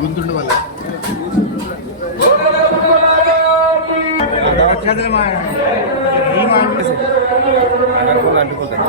గుంతుండ వల్ల అంటుకుంటారు.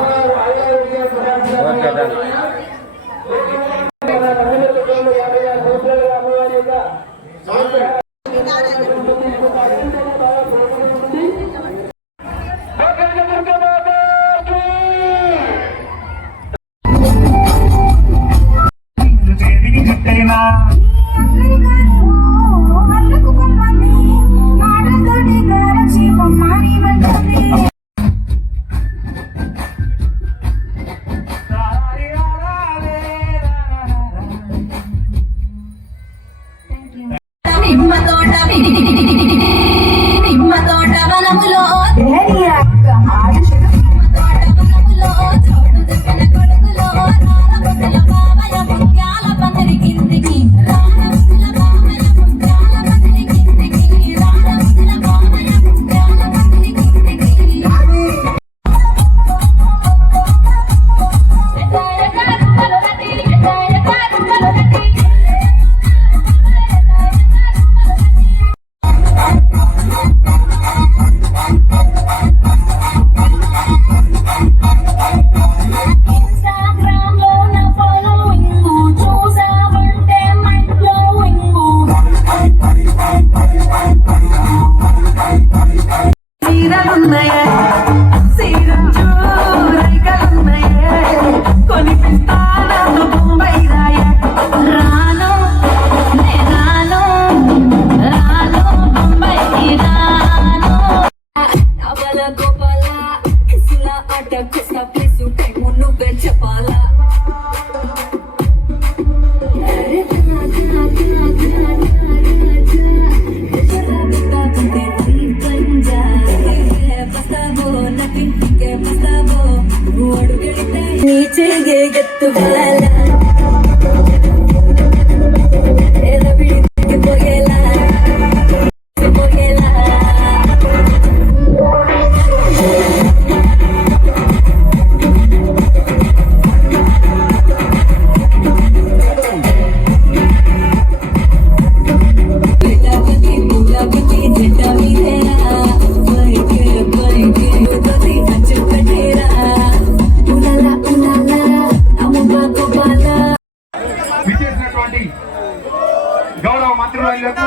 గౌరవ మంత్రులకు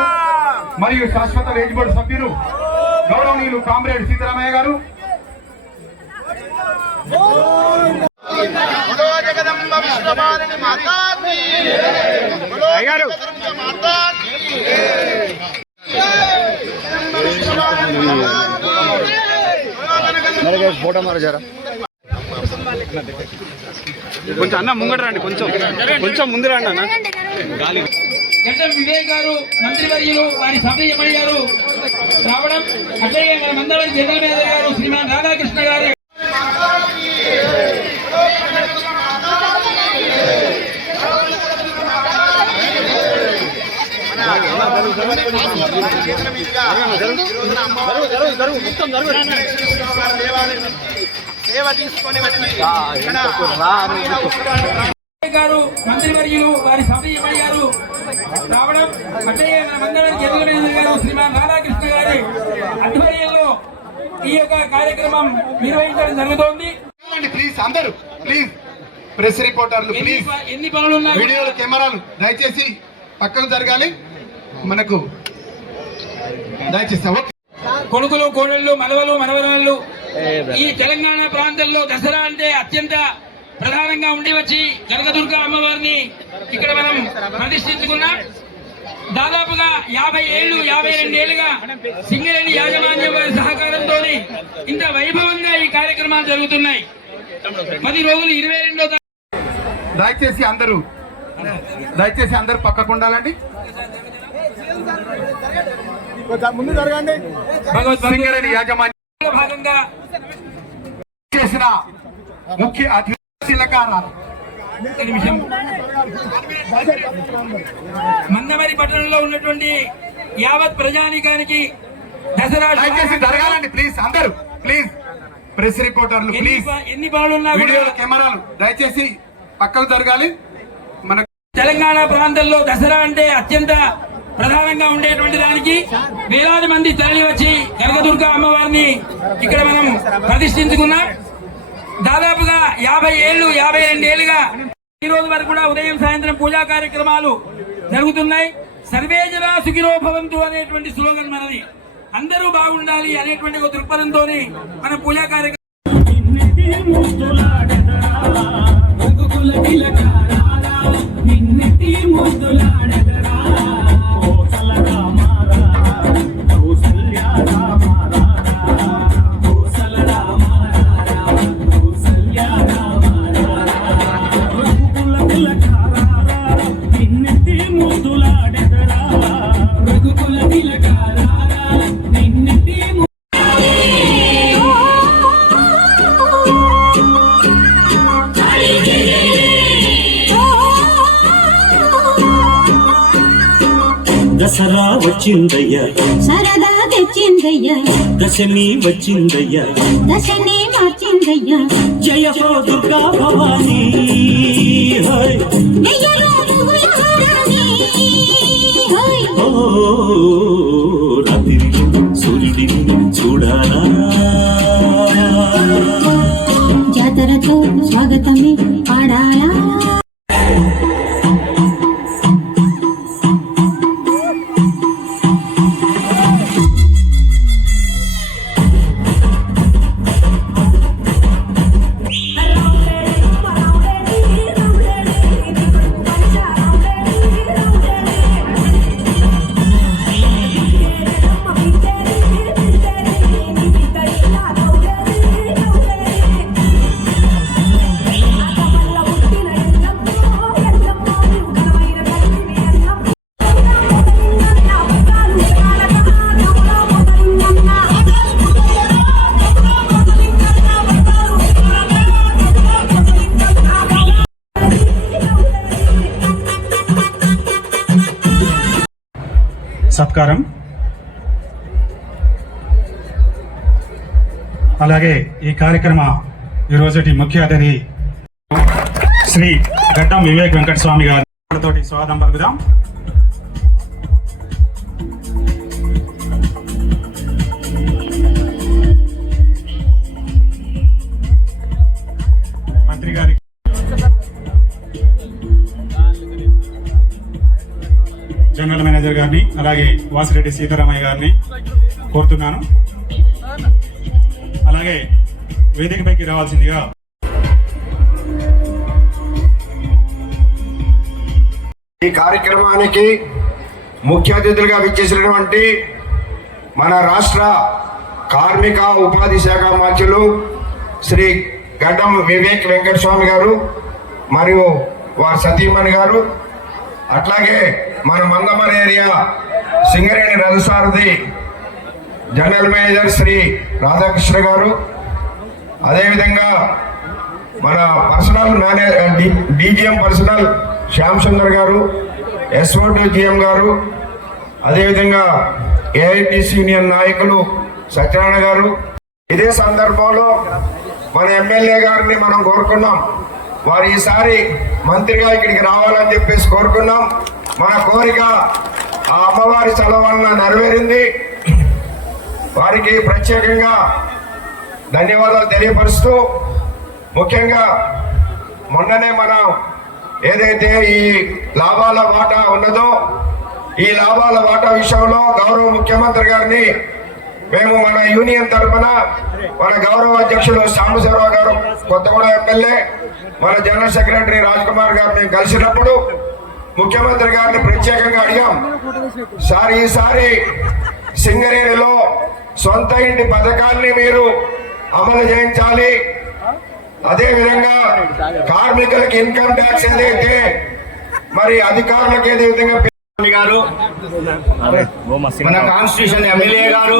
మరియు శాశ్వత వేజ్ బోర్డు సభ్యులు గౌరవనీయులు కామ్రేడ్ సీతారామయ్య గారు, ఫోటో మార జరా కొంచెం అన్న ముంగట రండి, కొంచెం ముందు రండి అన్న. గాలి గడ్డం వివేక్ గారు మంత్రివర్యులు వారి సభ్యుమణి గారు రావడం, అట్లాగే మన మందవరి జనరల్ మేనేజర్ గారు శ్రీమాన్ రాధాకృష్ణ గారు, గారు మంత్రివర్యులు వారి సభ్యుమణి గారు రావడం, అట్లాగే మన మందవరి జనరల్ మేనేజర్ గారు శ్రీమాన్ రాధాకృష్ణ గారి ఆధ్వర్యంలో ఈ యొక్క కార్యక్రమం నిర్వహించడం జరుగుతోంది. ప్లీజ్ అందరూ ప్లీజ్ ప్రెస్ రిపోర్టర్లు ప్లీజ్ ఎన్ని పనులు ఉన్నాయి, వీడియోలు కెమెరాలు దయచేసి పక్కన జరగాలి. మనకు దయచేసి కొడుకులు కోడళ్ళు మనవలు మనవరాళ్ళు ఈ తెలంగాణ ప్రాంతంలో దసరా అంటే అత్యంత ప్రధానంగా ఉండి వచ్చి కనకదుర్గ అమ్మవారిని ఇక్కడ మనం ప్రతిష్ఠించుకున్నాం. దాదాపుగా 52 ఏళ్లుగా సింగరేణి యాజమాన్యం వారి సహకారంతో ఇంత వైభవంగా ఈ కార్యక్రమాలు జరుగుతున్నాయి. 10 రోజులు 22వ దయచేసి అందరూ పక్కకు ఉండాలండి. సింగరేణి యాజమాన్యంలో భాగంగా చేసిన ముఖ్య అతిథులకారాలు మందమరి పట్టణంలో ఉన్నటువంటి యావత్ ప్రజానీకానికి దసరా దయచేసి జరగాలండి. ప్లీజ్ అందరూ ప్లీజ్ ప్రెస్ రిపోర్టర్లు ప్లీజ్ ఎన్ని పనులున్నా వీడియోలు కెమెరాలు దయచేసి పక్కకు జరగాలి. మన తెలంగాణ ప్రాంతంలో దసరా అంటే అత్యంత ప్రధానంగా ఉండేటువంటి దానికి వేలాది మంది తరలి వచ్చి కనకదుర్గ అమ్మవారిని ఇక్కడ మనం ప్రతిష్ఠించుకున్నాం. దాదాపుగా 52 ఏళ్లుగా ఈ రోజు వరకు కూడా ఉదయం సాయంత్రం పూజా కార్యక్రమాలు జరుగుతున్నాయి. సర్వే జనా సుఖినో భవంతు అనేటువంటి స్లోగన్ మనది. అందరూ బాగుండాలి అనేటువంటి ఒక దృక్పథంతో మన పూజా కార్యక్రమం దసరా వచ్చిందయ్యా, సరదా తెచ్చిందయ్యా, దశమి వచ్చిందయ్యా, దశని మార్చిందయ్యా, జయ హో దుర్గా భవానీ. ఓ రాత్రి సూర్యుడిని చూడాలా, జాతరతో స్వాగతమే పాడాలా. సత్కారం. అలాగే ఈ కార్యక్రమ ఈరోజుటి ముఖ్య అతిథి శ్రీ గడ్డం వివేక్ వెంకటస్వామి గారితోటి స్వాగతం పలుకుదాం. మంత్రి గారికి జనరల్ మేనేజర్ గారిని అలాగే వాసిరెడ్డి సీతారామయ్య గారిని కోరుతున్నాను. అలాగే వేదికపైకి రావాల్సిందిగా ఈ కార్యక్రమానికి ముఖ్య అతిథులుగా విచ్చేసినటువంటి మన రాష్ట్ర కార్మిక ఉపాధి శాఖ మంత్రులు శ్రీ గడ్డం వివేక్ వెంకటస్వామి గారు మరియు వారి సతీమణి గారు, అట్లాగే మన మందమరి ఏరియా సింగరేణి రథసారథి జనరల్ మేనేజర్ శ్రీ రాధాకృష్ణ గారు, అదేవిధంగా మన personal DGM personal Shyam Sundar గారు, ఎస్ఓ2 జిఎం గారు, అదేవిధంగా ఏఐటిసి యూనియన్ నాయకులు సత్యనారాయణ గారు. ఇదే సందర్భంలో మన ఎమ్మెల్యే గారిని మనం కోరుకున్నాం. వారు ఈసారి మంత్రిగా ఇక్కడికి రావాలని చెప్పేసి కోరుకున్నాం. మన కోరిక ఆ అమ్మవారి చలవ వలన నెరవేరింది. వారికి ప్రత్యేకంగా ధన్యవాదాలు తెలియపరుస్తూ, ముఖ్యంగా మొన్ననే మనం ఏదైతే ఈ లాభాల వాటా ఉన్నదో ఈ లాభాల వాటా విషయంలో గౌరవ ముఖ్యమంత్రి గారిని మేము మన యూనియన్ తరఫున మన గౌరవ అధ్యక్షులు సాంబశివరావు గారు కొత్తగూడ ఎమ్మెల్యే, మన జనరల్ సెక్రటరీ రాజ్ కుమార్ గారు మేము కలిసినప్పుడు ముఖ్యమంత్రి గారిని ప్రత్యేకంగా అడిగాం, సార్ ఈసారి సింగరేణిలో సొంత ఇంటి పథకాన్ని మీరు అమలు చేయించాలి. అదే విధంగా కార్మికులకు ఇన్కమ్ ట్యాక్స్ ఏదైతే మరి అధికారులకు ఏదే విధంగా గారు, మన కాన్స్టిట్యూషన్ ఎమ్మెల్యే గారు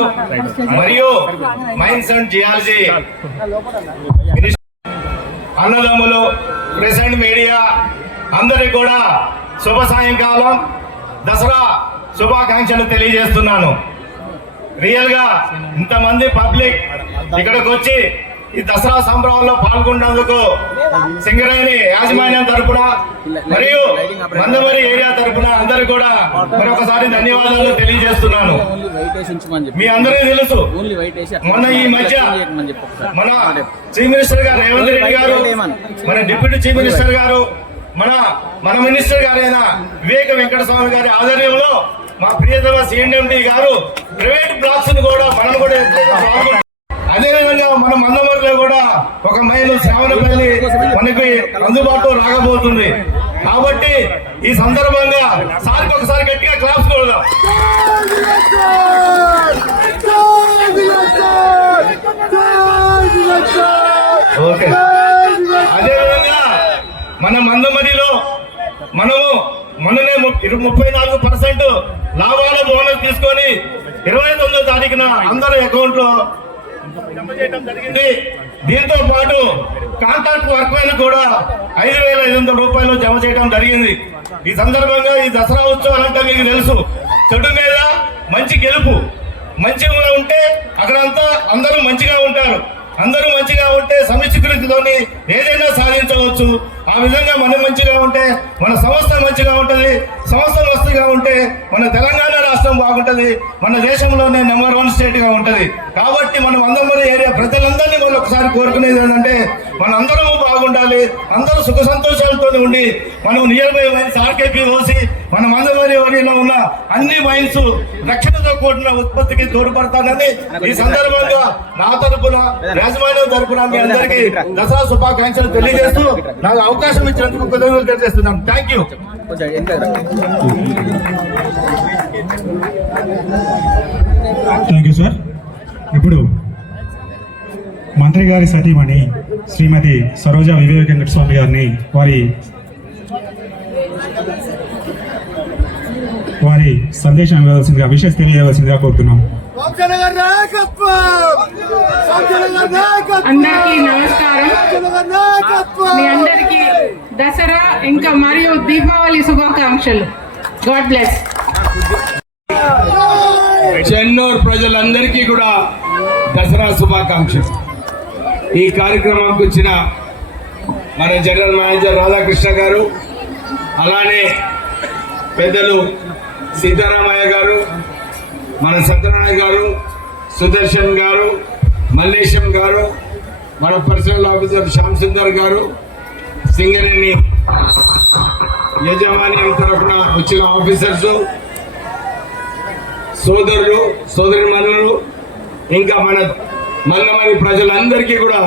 మరియు మైన్స్ అండ్ జియాలజీ అన్నదమ్ములు, ప్రెసిడెంట్ మీడియా అందరికి కూడా శుభ సాయంకాలం దసరా శుభాకాంక్షలు తెలియజేస్తున్నాను. రియల్ గా ఇంతమంది పబ్లిక్ ఇక్కడికి వచ్చి ఈ దసరా సంబరాల్లో పాల్గొన్నందుకు సింగరేణి యాజమాన్యం తరపున మరియు మందమరి ఏరియా తరపున అందరు కూడా మరొకసారి ధన్యవాదాలు తెలియజేస్తున్నాను. మీ అందరికీ తెలుసు, మొన్న ఈ మధ్య మన చీఫ్ మినిస్టర్ గారు రేవంత్ రెడ్డి గారు, మన డిప్యూటీ చీఫ్ మినిస్టర్ గారు, మన మినిస్టర్ గారైన వివేక వెంకటస్వామి గారి ఆధ్వర్యంలో మా ప్రియతమ సిఎండి గారు ప్రైవేట్ బ్లాక్స్ ను కూడా మనం కూడా అదేవిధంగా మన మందమరిలో కూడా ఒక మైలు శ్రావణపల్లి మనకి అందుబాటులో రాకపోతుంది. కాబట్టి ఈ సందర్భంగా సార్కి ఒకసారి గట్టిగా క్లాప్స్ కొడదాం. ఓకే. అదేవిధంగా మన మందమరిలో మనము మొన్ననే 34% లాభాల బోనస్ తీసుకొని 29వ తారీఖున అందరి అకౌంట్ లో జమ చేయడం జరిగింది. దీంతో పాటు కాంట్రాక్ట్ వర్క్ పైన కూడా 5,500 రూపాయలు జమ చేయడం జరిగింది. ఈ సందర్భంగా ఈ దసరా ఉత్సవాలంటే మీకు తెలుసు, చెడు మీద మంచి గెలుపు. మంచిగా ఉంటే అక్కడంతా అందరూ మంచిగా ఉంటారు. అందరూ మంచిగా ఉంటే సమిష్టికృతితోని ఏదైనా సాధించవచ్చు. ఆ విధంగా మనం మంచిగా ఉంటే మన సంస్థ మంచిగా ఉంటుంది. సంస్థ మస్తుగా ఉంటే మన తెలంగాణ రాష్ట్రం బాగుంటది. మన దేశంలోనే నెంబర్ 1 స్టేట్ గా ఉంటది. కాబట్టి మనం మందమరి ఏరియా ప్రజలందరినీ మనం ఒకసారి కోరుకునేది ఏంటంటే మనందరము బాగుండాలి. అందరూ సుఖ సంతోషాలతో ఉండి మనం near by mines RKP OC మన మందమరి ఏరియాలో ఉన్న అన్ని మైన్స్ రక్షణతో కూడిన ఉత్పత్తికి తోడ్పడతానని ఈ సందర్భంగా నా తరపున యాజమాన్యం తరపున మీ అందరికీ దసరా శుభాకాంక్షలు తెలియజేస్తూ నాకు అవకాశం ఇచ్చినందుకు కృతజ్ఞతలు తెలియజేస్తున్నాను. Thank you. Thank you sir. ఇప్పుడు మంత్రి గారి సతీమణి శ్రీమతి సరోజ వివేక వెంకటస్వామి గారిని వారి సందేశం ఇవ్వవలసిందిగా, విషెస్ తెలియవలసిందిగా కోరుతున్నాం. అందరికీ నమస్కారం. మీ అందరికీ దసరా ఇంకా మరియు దీపావళి శుభాకాంక్షలు. God bless. చెన్నూరు ప్రజలందరికీ కూడా దసరా శుభాకాంక్షలు. ఈ కార్యక్రమానికి వచ్చిన మన జనరల్ మేనేజర్ రాధాకృష్ణ గారు, అలానే పెద్దలు సీతారామయ్య గారు, మన సత్యనారాయణ గారు, సుదర్శన్ గారు, మల్లేశం గారు, మన పర్సనల్ ఆఫీసర్ శ్యామ్ సుందర్ గారు, సింగరేణి యజమాన్యం తరఫున వచ్చిన ఆఫీసర్స్, సోదరులు, సోదరిమణులు, ఇంకా మన మందమరి ప్రజలందరికీ కూడా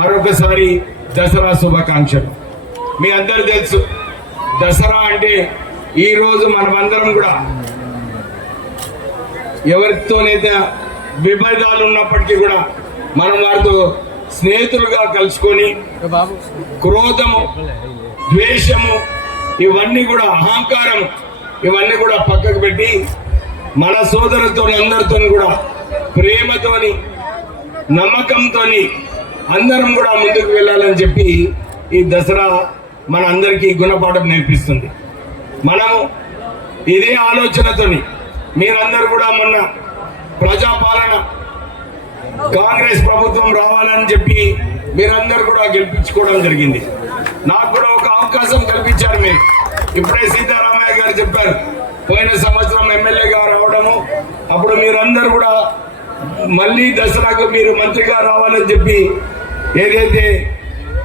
మరొకసారి దసరా శుభాకాంక్షలు. మీ అందరు తెలుసు, దసరా అంటే ఈ రోజు మనమందరం కూడా ఎవరితోనైతే విభేదాలు ఉన్నప్పటికీ కూడా మనం వారితో స్నేహితులుగా కలుసుకొని క్రోధము, ద్వేషము, ఇవన్నీ కూడా అహంకారం, ఇవన్నీ కూడా పక్కకు పెట్టి మన సోదరులతో అందరితో కూడా ప్రేమతోని నమ్మకంతోని అందరం కూడా ముందుకు వెళ్ళాలని చెప్పి ఈ దసరా మన అందరికీ గుణపాఠం నేర్పిస్తుంది. మనము ఇదే ఆలోచనతోని మీరందరూ కూడా మొన్న ప్రజాపాలన కాంగ్రెస్ ప్రభుత్వం రావాలని చెప్పి మీరందరూ కూడా గెలిపించుకోవడం జరిగింది. నాకు కూడా ఒక అవకాశం కల్పించారు మీరు. ఇప్పుడే సీతారామయ్య గారు చెప్పారు, పోయిన సంవత్సరం ఎమ్మెల్యేగా రావడము, అప్పుడు మీరందరూ కూడా మళ్ళీ దసరాకు మీరు మంత్రిగా రావాలని చెప్పి ఏదైతే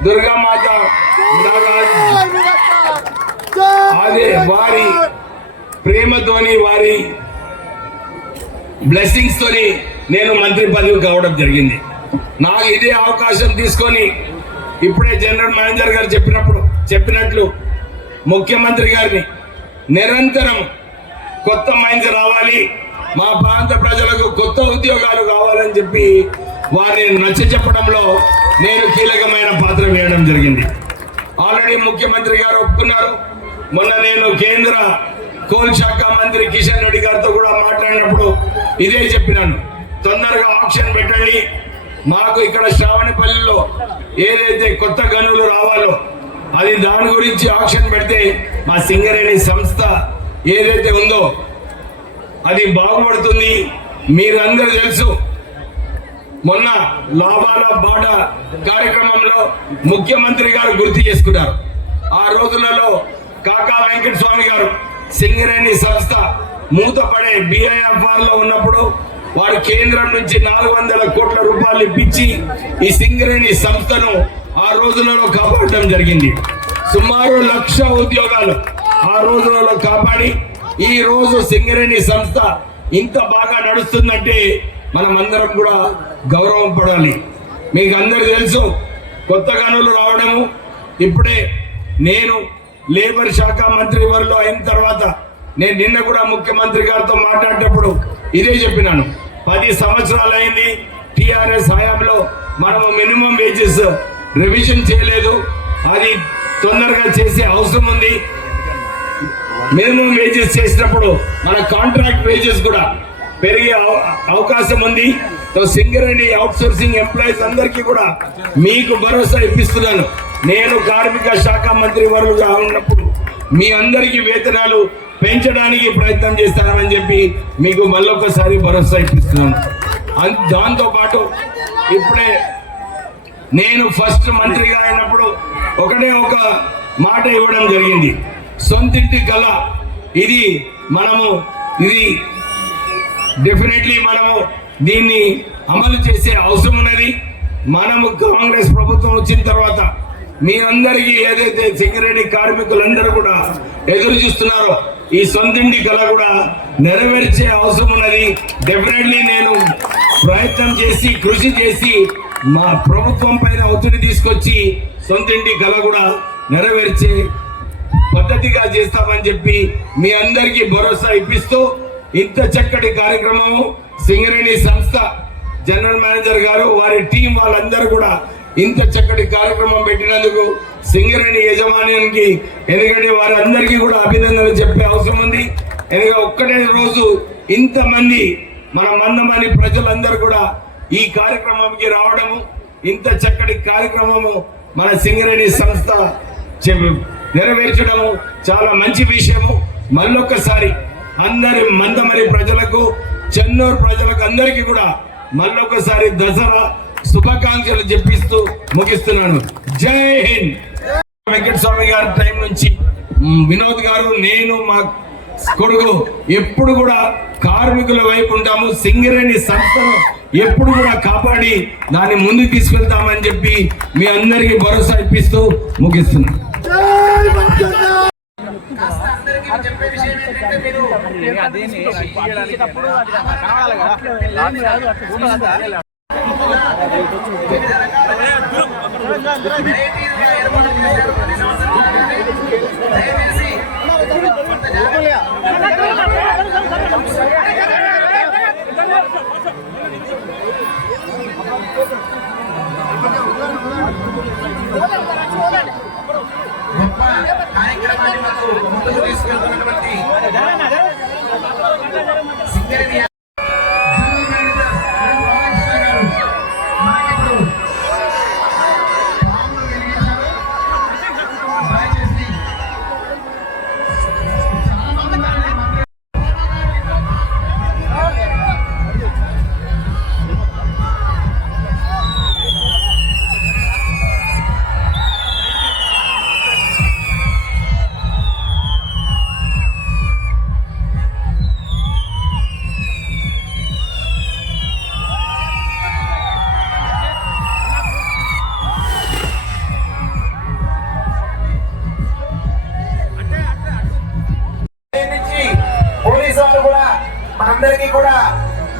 దుర్గామాత అదే వారి ప్రేమతోని, వారి బ్లెస్సింగ్స్ తోని నేను మంత్రి పదవి కావడం జరిగింది. నాకు ఇదే అవకాశం తీసుకొని ఇప్పుడే జనరల్ మేనేజర్ గారు చెప్పినట్లు ముఖ్యమంత్రి గారిని నిరంతరం కొత్త మైన్స్ రావాలి, మా ప్రాంత ప్రజలకు కొత్త ఉద్యోగాలు కావాలని చెప్పి వారిని నచ్చచెప్పడంలో నేను కీలకమైన పాత్ర వేయడం జరిగింది. ఆల్రెడీ ముఖ్యమంత్రి గారు ఒప్పుకున్నారు. మొన్న నేను కేంద్ర కోల్ శాఖ మంత్రి కిషన్ రెడ్డి గారితో కూడా మాట్లాడినప్పుడు ఇదే చెప్పినాను, తొందరగా ఆక్షన్ పెట్టండి. మాకు ఇక్కడ శ్రావణపల్లిలో ఏదైతే కొత్త గనులు రావాలో అది దాని గురించి ఆక్షన్ పెడితే మా సింగరేణి సంస్థ ఏదైతే ఉందో అది బాగుపడుతుంది. మీరందరూ తెలుసు, మొన్న లాభాల బాట కార్యక్రమంలో ముఖ్యమంత్రి గారు గుర్తు చేసుకున్నారు. ఆ రోజులలో కాకా వెంకట స్వామి గారు సింగరేణి సంస్థ మూతపడే బిఐఎఫ్ఆర్ లో ఉన్నప్పుడు వారు కేంద్రం నుంచి 400 కోట్ల రూపాయలు ఇప్పించి ఈ సింగరేణి సంస్థను ఆ రోజులలో కాపాడటం జరిగింది. సుమారు 1,00,000 ఉద్యోగాలు ఆ రోజులలో కాపాడి ఈ రోజు సింగరేణి సంస్థ ఇంత బాగా నడుస్తుందంటే మనం అందరం కూడా గౌరవం పడాలి. మీకు అందరు తెలుసు, కొత్త గనులు రావడము. ఇప్పుడే నేను లేబర్ శాఖ మంత్రి వారిలో అయిన తర్వాత నేను నిన్న కూడా ముఖ్యమంత్రి గారితో మాట్లాడేటప్పుడు ఇదే చెప్పినాను. 10 సంవత్సరాలు అయింది టిఆర్ఎస్ హయాంలో మనము మినిమం వేజెస్ రివిజన్ చేయలేదు. అది తొందరగా చేసే అవసరం ఉంది. మినిమం వేజెస్ చేసినప్పుడు మన కాంట్రాక్ట్ వేజెస్ కూడా పెరిగే అవకాశం ఉంది. సింగరేణి అవుట్ సోర్సింగ్ ఎంప్లాయీస్ అందరికీ కూడా మీకు భరోసా ఇప్పిస్తున్నాను. నేను కార్మిక శాఖ మంత్రి వర్గంగా ఉన్నప్పుడు మీ అందరికీ వేతనాలు పెంచడానికి ప్రయత్నం చేస్తానని చెప్పి మీకు మళ్ళొకసారి భరోసా ఇప్పిస్తున్నాను. దాంతో పాటు ఇప్పుడే నేను ఫస్ట్ మంత్రిగా అయినప్పుడు ఒకటే ఒక మాట ఇవ్వడం జరిగింది, సొంతింటి కళ. ఇది డెఫినెట్లీ మనము దీన్ని అమలు చేసే అవసరం ఉన్నది. మనము కాంగ్రెస్ ప్రభుత్వం వచ్చిన తర్వాత మీ అందరికీ ఏదైతే సింగరేణి కార్మికులందరూ కూడా ఎదురు చూస్తున్నారో ఈ సొంతింటి కళ కూడా నెరవేర్చే అవసరం ఉన్నది. డెఫినెట్లీ నేను ప్రయత్నం చేసి కృషి చేసి మా ప్రభుత్వం పైన ఒత్తిడి తీసుకొచ్చి సొంతింటి కళ కూడా నెరవేర్చే పద్ధతిగా చేస్తామని చెప్పి మీ అందరికీ భరోసా ఇప్పిస్తూ ఇంత చక్కటి కార్యక్రమము సింగరేణి సంస్థ జనరల్ మేనేజర్ గారు వారి టీం వాళ్ళందరూ కూడా ఇంత చక్కటి కార్యక్రమం పెట్టినందుకు సింగరేణి యజమాన్యానికి ఎందుకంటే వారందరికీ కూడా అభినందనలు చెప్పే అవసరం ఉంది. ఎందుకంటే ఒక్కటే రోజు ఇంతమంది మన 100 మంది ప్రజలందరూ కూడా ఈ కార్యక్రమంకి రావడము, ఇంత చక్కటి కార్యక్రమము మన సింగరేణి సంస్థ నెరవేర్చడము చాలా మంచి విషయము. మళ్ళొక్కసారి అందరి మందమరి ప్రజలకు, చెన్నూరు ప్రజలకు అందరికీ కూడా మళ్ళొకసారి దసరా శుభాకాంక్షలు చెప్పిస్తూ ముగిస్తున్నాను. జై హింద్. వెంకటస్వామి గారి టైం నుంచి వినోద్ గారు, నేను, మా కొడుకు ఎప్పుడు కూడా కార్మికుల వైపు ఉంటాము. సింగరేణి సంస్థను ఎప్పుడు కూడా కాపాడి దాన్ని ముందుకు తీసుకెళ్తామని చెప్పి మీ అందరికీ భరోసా ఇప్పిస్తూ ముగిస్తున్నాను. చెప్పే విషయం ఏంటంటే మీరు గొప్ప కార్యక్రమాన్ని మాకు ముందుకు తీసుకెళ్తున్నటువంటి సింగరేణి మనందరికీ కూడా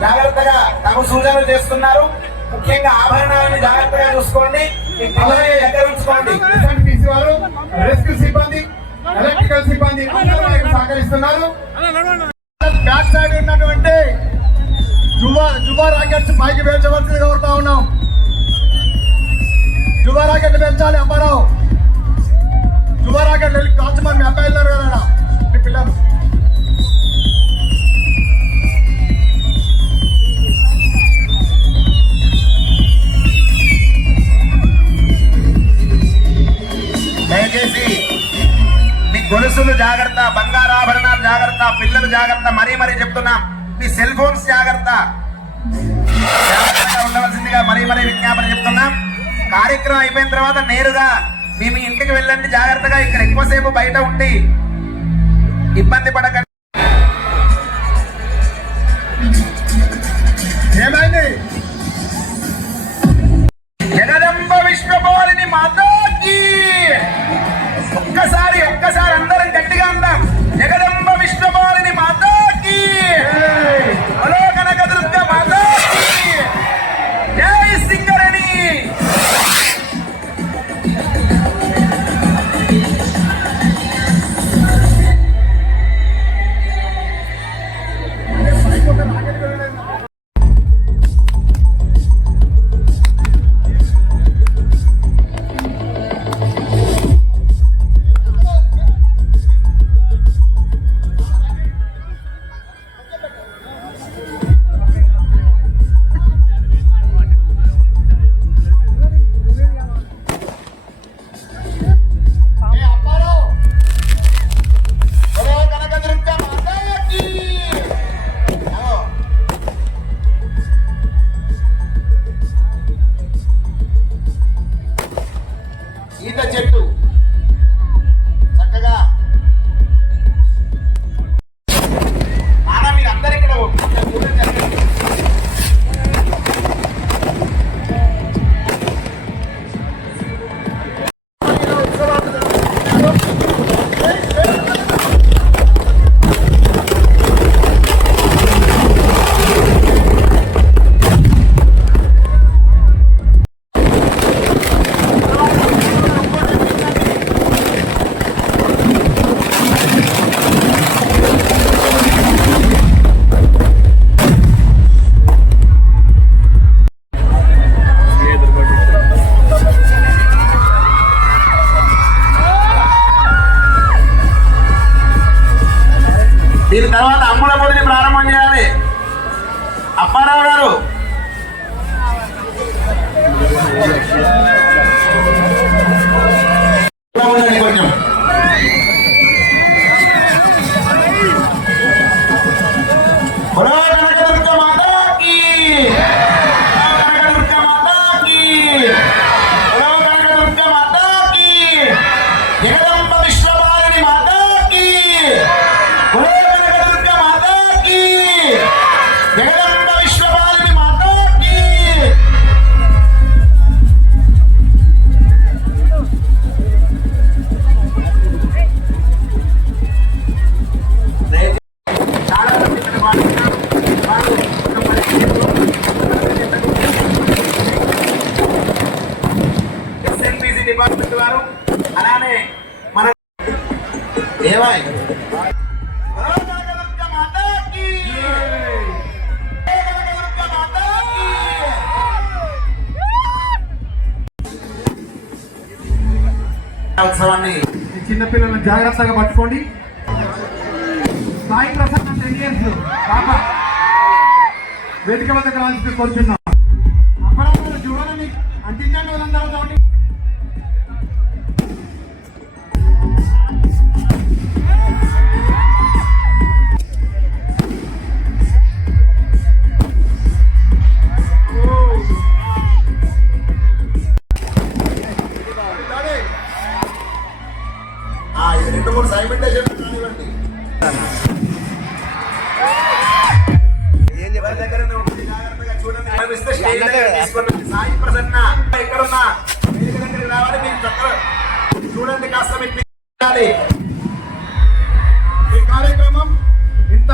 జాగ్రత్తగా తగు సూచనలు చేస్తున్నారు. ముఖ్యంగా ఆభరణాలను జాగ్రత్తగా చూసుకోండి, అలాగే దగ్గర ఉంచుకోండి. రెస్క్యూ సిబ్బంది, ఎలక్ట్రికల్ సిబ్బంది అందరూ సహకరిస్తున్నారు. బ్యాక్ సైడ్ ఉన్నటువంటి జుబా రాకెట్స్ పైకి పెంచవలసిందిగా కోరుతా ఉన్నాం. జుబా రాకెట్లు పెంచాలి అమ్మారావు. జుబా రాకెట్లు వెళ్ళి కాల్చమని మీ అబ్బాయి వెళ్ళారు కదా మీ పిల్లలు. దయచేసి మీ గొలుసులు జాగ్రత్త, బంగారాభరణాలు జాగ్రత్త, పిల్లలు జాగ్రత్త, మరీ మరీ చెప్తున్నా. మీ సెల్ ఫోన్స్ జాగ్రత్తగా ఉండవలసిందిగా మరీ విజ్ఞాపన చెప్తున్నాం. కార్యక్రమం అయిపోయిన తర్వాత నేరుగా మీ ఇంటికి వెళ్ళండి జాగ్రత్తగా. ఇక్కడ ఎక్కువసేపు బయట ఉండి ఇబ్బంది పడకండి. ఏమైంది? జగదంబ విశ్వపాలిని మాతాకి ఒక్కసారి అందరం గట్టిగా అందాం. జగదంబ విశ్వపాలిని మాతాకి, హలో కనకదుర్గ మాతాకి, జై సింగరణి. ఈత చెట్టు చక్కగా మీరు అందరు ఇక్కడ దీని తర్వాత అమ్ముల పొడిని ప్రారంభం చేయాలి. అప్పారావు గారు కొంచెం జగదంబ విశ్వపాలిని మాతాకి, జగదంబ విశ్వపాలిని మాతాకి. ఎస్ఎన్బిసి డిపార్ట్మెంట్ వారు అలానే మన ఏవై ఉత్సవాన్ని చిన్నపిల్లలను జాగ్రత్తగా పట్టుకోండి. సాయి ప్రసాద్ 10 years పాప వేదిక వద్దకు రావాల్సి కోరుచున్నాం. అపరాధాలు చూడాలని అంటించండి వాళ్ళందరూ చూడండి. సాయి ప్రసన్న ఎక్కడున్నా వేదిక దగ్గరికి రావాలి. మీరు చక్కగా చూడండి, కాస్త పెట్టాలి. ఈ కార్యక్రమం ఇంత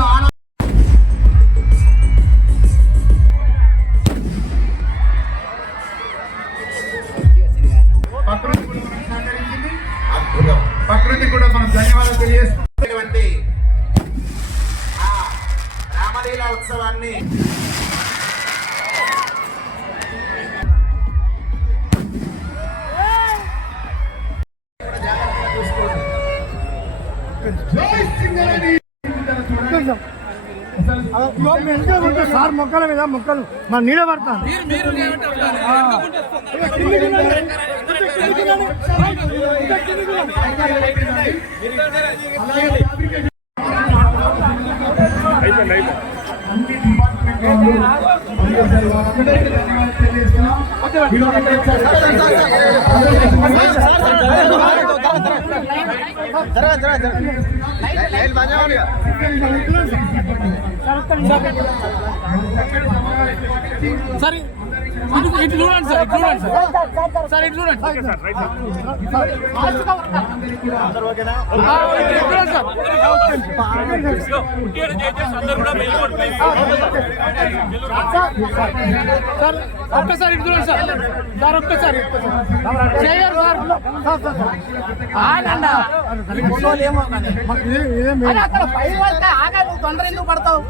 ప్రకృతి కూడా మనం ధన్యవాదాలు తెలియజేస్తున్నటువంటి రామలీలా ఉత్సవాన్ని మొక్కల మీద మొక్కలు మన నీడ పడతాను సార్ ఇటు చూడండి సార్ సార్ ఇటు చూడండి సార్ ఒక్కసారి ఇటు చూడండి సార్ సార్ ఒక్కసారి చేయరు సార్ అక్కడ పై ఆగా నువ్వు తొందర ఎందుకు పడతావు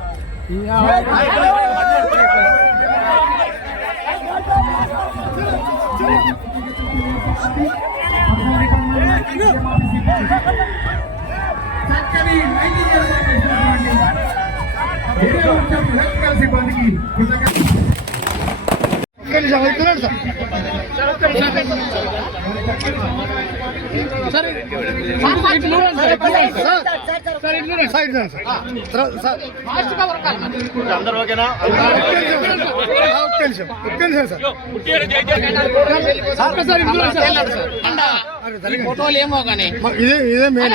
ఫోటోలు ఏమో కానీ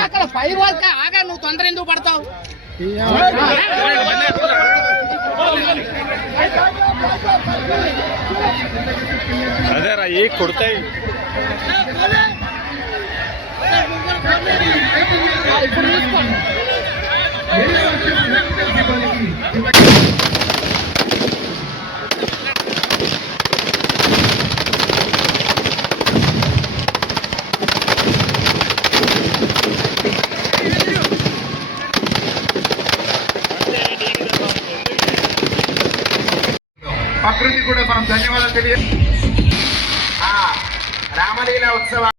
అక్కడ పై వాళ్ళకి ఆగా నువ్వు తొందర ఎందుకు పడతావు అదేరా ఏ కొడతాయి ఇప్పుడు చూసుకోండి ప్రకృతి కూడా మనం ధన్యవాదాలు తెలియ రామలీల ఉత్సవ